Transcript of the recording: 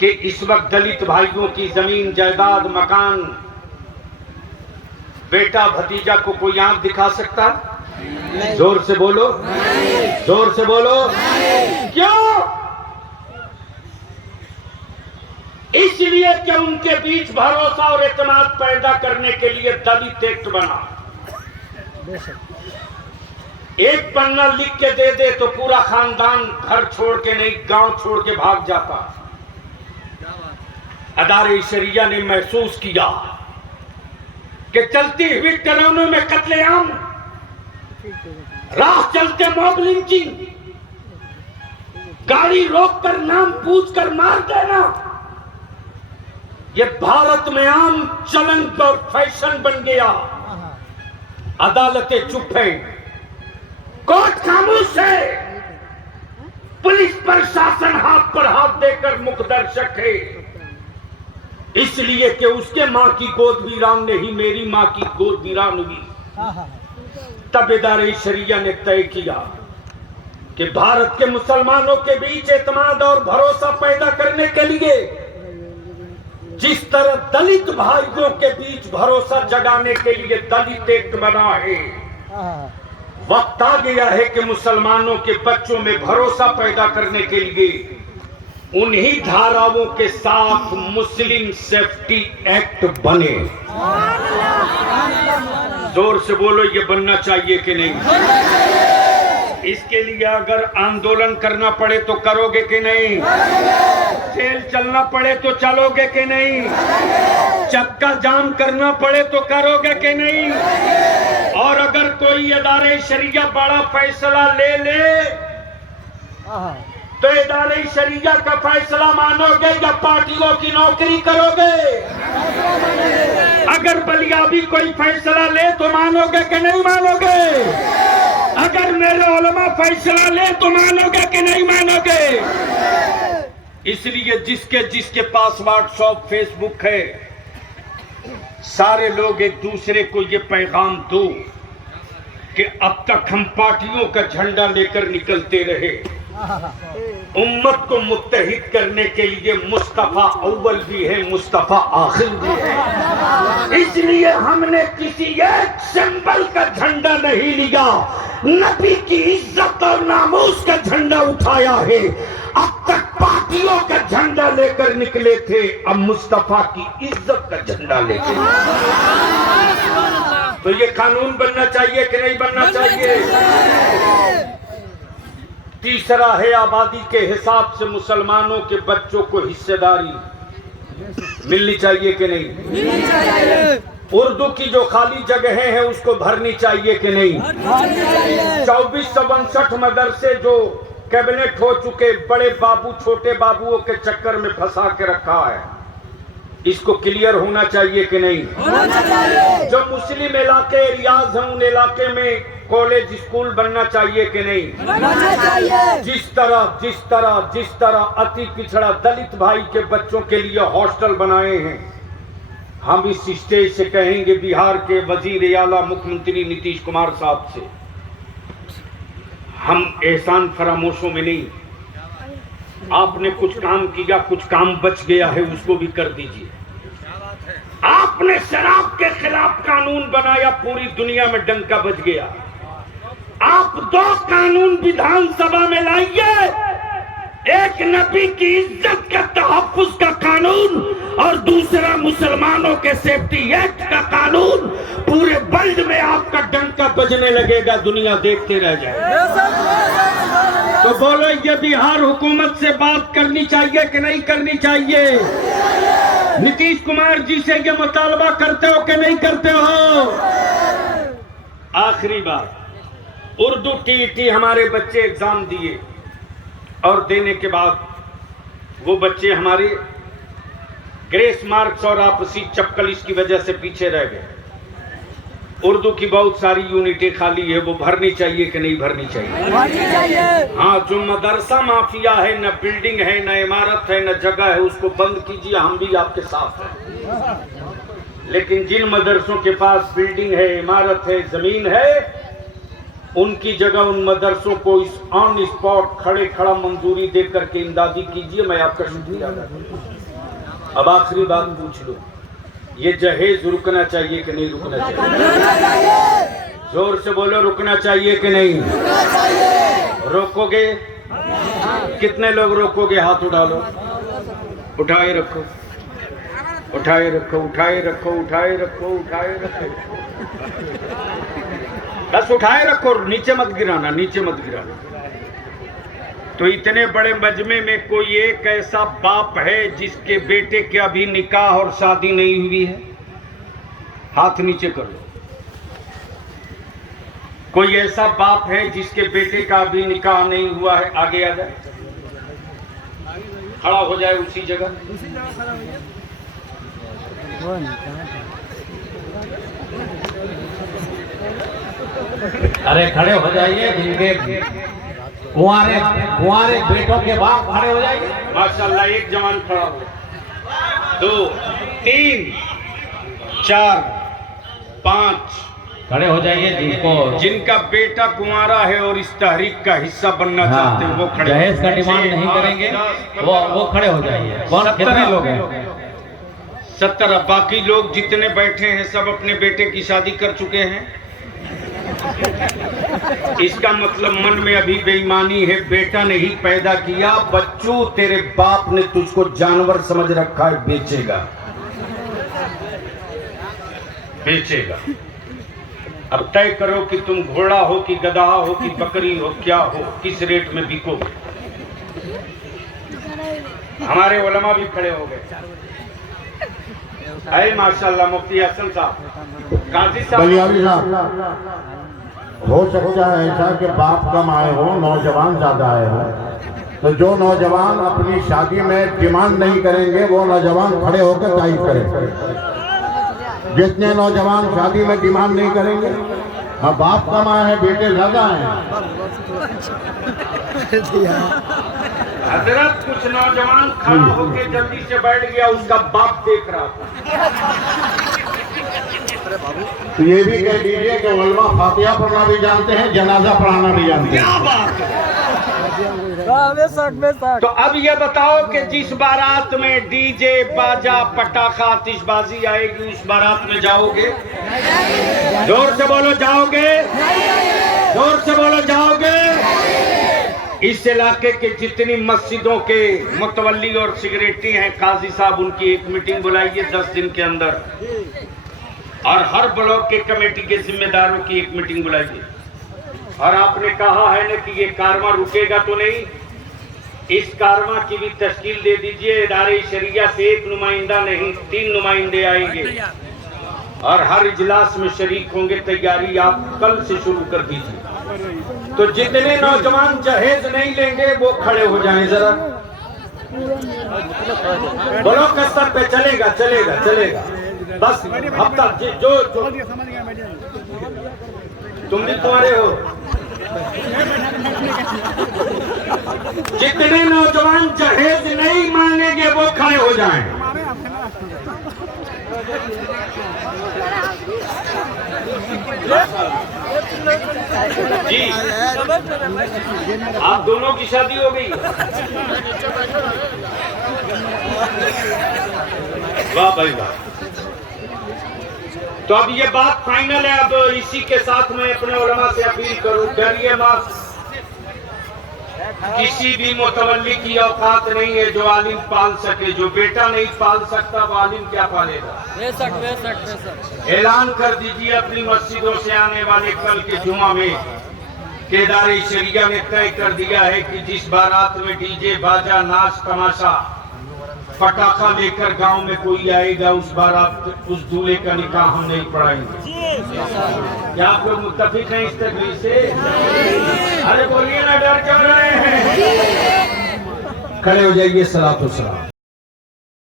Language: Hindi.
कि इस वक्त दलित भाइयों की जमीन जायदाद मकान बेटा भतीजा को कोई आंख दिखा सकता? जोर से बोलो, जोर से बोलो। क्यों? इसलिए कि उनके बीच भरोसा और एतमाद पैदा करने के लिए दलित एक्ट बना। एक पन्ना लिख के दे दे तो पूरा खानदान घर छोड़ के नहीं, गांव छोड़ के भाग जाता। अदारे शरिया ने महसूस किया कि चलती हुई टरौनों में कत्लेआम, राह चलते मॉब लिंचिंग, गाड़ी रोककर नाम पूछकर मार देना, ये भारत में आम चलन और फैशन बन गया। अदालतें चुप हैं, कोर्ट खामोश है, पुलिस प्रशासन हाथ पर हाथ देकर मुखदर्शक है। इसलिए कि उसके मां की गोद वीरान नहीं, मेरी मां की गोद वीरान हुई। तब इदारे शरिया ने तय किया कि भारत के मुसलमानों के बीच एतमाद और भरोसा पैदा करने के लिए जिस तरह दलित भाइयों के बीच भरोसा जगाने के लिए दलित एक्ट बना है, वक्त आ गया है कि मुसलमानों के बच्चों में भरोसा पैदा करने के लिए उन्हीं धाराओं के साथ मुस्लिम सेफ्टी एक्ट बने। जोर से बोलो, ये बनना चाहिए कि नहीं? इसके लिए अगर आंदोलन करना पड़े तो करोगे कि नहीं? जेल चलना पड़े तो चलोगे कि नहीं? चक्का जाम करना पड़े तो करोगे कि नहीं? और अगर कोई इदारे शरिया बड़ा फैसला ले ले तो इदारे शरिया का फैसला मानोगे या पार्टियों की नौकरी करोगे? अगर बलियाबी कोई फैसला ले तो मानोगे कि नहीं मानोगे? अगर मेरे उलमा फैसला ले तो मानोगे कि नहीं मानोगे? इसलिए जिसके जिसके पास व्हाट्सएप फेसबुक है, सारे लोग एक दूसरे को ये पैगाम दो कि अब तक हम पार्टियों का झंडा लेकर निकलते रहे, उम्मत को मुत्तहिद करने के लिए मुस्तफा अव्वल भी है, मुस्तफा आखिर भी है। इसलिए हमने किसी एक सिंबल का झंडा नहीं लिया, नबी की इज्जत और नामूस का झंडा उठाया है। अब तक पार्टियों का झंडा लेकर निकले थे, अब मुस्तफा की इज्जत का झंडा लेकर। तो ये कानून बनना चाहिए कि नहीं बनना चाहिए? तीसरा है आबादी के हिसाब से मुसलमानों के बच्चों को हिस्सेदारी मिलनी चाहिए कि नहीं? मिलनी चाहिए। उर्दू की जो खाली जगहें हैं उसको भरनी चाहिए कि नहीं? 2459 मदरसे जो कैबिनेट हो चुके, बड़े बाबू छोटे बाबुओं के चक्कर में फंसा के रखा है, इसको क्लियर होना चाहिए कि नहीं? होना चाहिए। जो मुस्लिम इलाके एरियाज हैं उन इलाके में कॉलेज स्कूल बनना चाहिए कि नहीं? बनना चाहिए। जिस तरह अति पिछड़ा दलित भाई के बच्चों के लिए हॉस्टल बनाए हैं, हम इस स्टेज से कहेंगे बिहार के वजीर आला मुख्यमंत्री नीतीश कुमार साहब से, हम एहसान फरामोशों में नहीं, आपने कुछ काम किया, कुछ काम बच गया है, उसको भी कर दीजिए। आपने शराब के खिलाफ कानून बनाया, पूरी दुनिया में डंका बज गया। आप 2 कानून विधानसभा में लाइए, एक नबी की इज्जत का तहफ्फुज का कानून और दूसरा मुसलमानों के सेफ्टी एक्ट का कानून। पूरे वर्ल्ड में आपका डंका बजने लगेगा, दुनिया देखते रह जाए। तो बोलो, ये बिहार हुकूमत से बात करनी चाहिए कि नहीं करनी चाहिए? नीतीश कुमार जी से ये मुतालबा करते हो कि नहीं करते हो? आखिरी बात, उर्दू टीईटी हमारे बच्चे एग्जाम दिए और देने के बाद वो बच्चे हमारे ग्रेस मार्क्स और आपसी चपकलिश की वजह से पीछे रह गए। उर्दू की बहुत सारी यूनिटें खाली है, वो भरनी चाहिए कि नहीं भरनी चाहिए? भरनी चाहिए। हाँ, जो मदरसा माफिया है, न बिल्डिंग है, न इमारत है, न जगह है, उसको बंद कीजिए, हम भी आपके साथ हैं। लेकिन जिन मदरसों के पास बिल्डिंग है, इमारत है, जमीन है, उनकी जगह उन मदरसों को इस ऑन स्पॉट खड़े खड़ा मंजूरी दे करके इमदादी कीजिए, मैं आपका शुक्रिया अदा करूंगा। अब आखिरी बात पूछ लो, ये जहेज रुकना चाहिए कि नहीं रुकना चाहिए? जोर से बोलो, रुकना चाहिए कि नहीं? रोकोगे? कितने लोग रोकोगे? हाथ उठा लो, उठाए रखो, उठाए रखो, उठाए रखो, उठाए रखो, उठाए रखो, बस उठाए रखो, नीचे मत गिराना, नीचे मत गिराना। तो इतने बड़े मजमे में कोई एक ऐसा बाप है जिसके बेटे के अभी निकाह और शादी नहीं हुई है? हाथ नीचे कर लो। कोई ऐसा बाप है जिसके बेटे का अभी निकाह नहीं हुआ है? आगे आ जाए, खड़ा हो जाए उसी जगह। अरे खड़े हो जाइए, जिनके कुंवारे बेटों के बाप खड़े हो जाइए। माशाल्लाह, एक जवान खड़ा हो, 2 3 4 5 खड़े हो जाइए। जिनका बेटा कुंवारा है और इस तहरीक का हिस्सा बनना चाहते हैं वो खड़े। दहेज का डिमांड नहीं करेंगे, वो खड़े हो जाइए। कौन, कितने लोग हैं? 17। बाकी लोग जितने बैठे हैं सब अपने बेटे की शादी कर चुके हैं। इसका मतलब मन में अभी बेईमानी है। बेटा नहीं पैदा किया, बच्चों तेरे बाप ने तुझको जानवर समझ रखा है, बेचेगा, बेचेगा। अब तय करो कि तुम घोड़ा हो कि गधा हो कि बकरी हो, क्या हो, किस रेट में बिकोगे। हमारे उलमा भी खड़े हो गए। अरे माशाल्लाह, मुफ्ती हसन साहब, काजी साहब, हो सकता है ऐसा कि बाप कम आए हो, नौजवान ज्यादा आए हो, तो जो नौजवान अपनी शादी में डिमांड नहीं करेंगे वो नौजवान खड़े होकर तारीफ करें। जितने नौजवान शादी में डिमांड नहीं करेंगे, हाँ बाप कम आए हैं, बेटे ज्यादा हैं। हजरत, कुछ नौजवान खड़ा होकर जल्दी से बैठ गया, उसका बाप देख रहा था। तो ये भी कह दीजिए कि उलमा फातिहा पढ़ना भी जानते हैं, जनाजा पढ़ाना भी जानते हैं। क्या बात है। तो अब ये बताओ कि जिस बारात में डीजे बाजा पटाखा आतिशबाजी आएगी, उस बारात में जाओगे? जोर से बोलो, जाओगे? जोर से बोलो, जाओगे? इस इलाके के जितनी मस्जिदों के मुतवल्ली और सिगरेटी हैं, काजी साहब उनकी एक मीटिंग बुलाइए 10 दिन के अंदर, और हर ब्लॉक के कमेटी के जिम्मेदारों की एक मीटिंग बुलाइए। और आपने कहा है ना कि ये कारवां रुकेगा तो नहीं, इस कारवां की भी तश्कील दे दीजिए। इदारे शरिया से एक नुमाइंदा नहीं, 3 नुमाइंदे आएंगे और हर इजलास में शरीक होंगे। तैयारी आप कल से शुरू कर दीजिए। तो जितने नौजवान जहेज नहीं लेंगे वो खड़े हो जाएं जरा। बोलो कसर पे, चलेगा चलेगा चलेगा। बस हफ्ता जो तुम भी तुम्हारे हो। जितने नौजवान जहेज नहीं मांगेंगे वो खड़े हो जाएं। जी, आप दोनों की शादी हो गई? वाह भाई वाह। तो अब ये बात फाइनल है। अब इसी के साथ मैं अपने उलमा से अपील करूं, डरिए मत। किसी भी मुतवल्ली की औकात नहीं है जो आलिम पाल सके। जो बेटा नहीं पाल सकता वो आलिम क्या पालेगा? बेशक। ऐलान कर दीजिए अपनी मस्जिदों से आने वाले कल के जुमा में कि इदारे शरिया ने तय कर दिया है कि जिस बारात में डीजे बाजा नाच तमाशा पटाखा लेकर गांव में कोई आएगा, उस बारात उस दूल्हे का निकाह हम नहीं पढ़ाएंगे। क्या आप लोग मुत्तफिक हैं इस तकरीर से? अरे बोलिए ना, डर क्यों रहे हैं? खड़े हो जाइए। सलातो सलाम।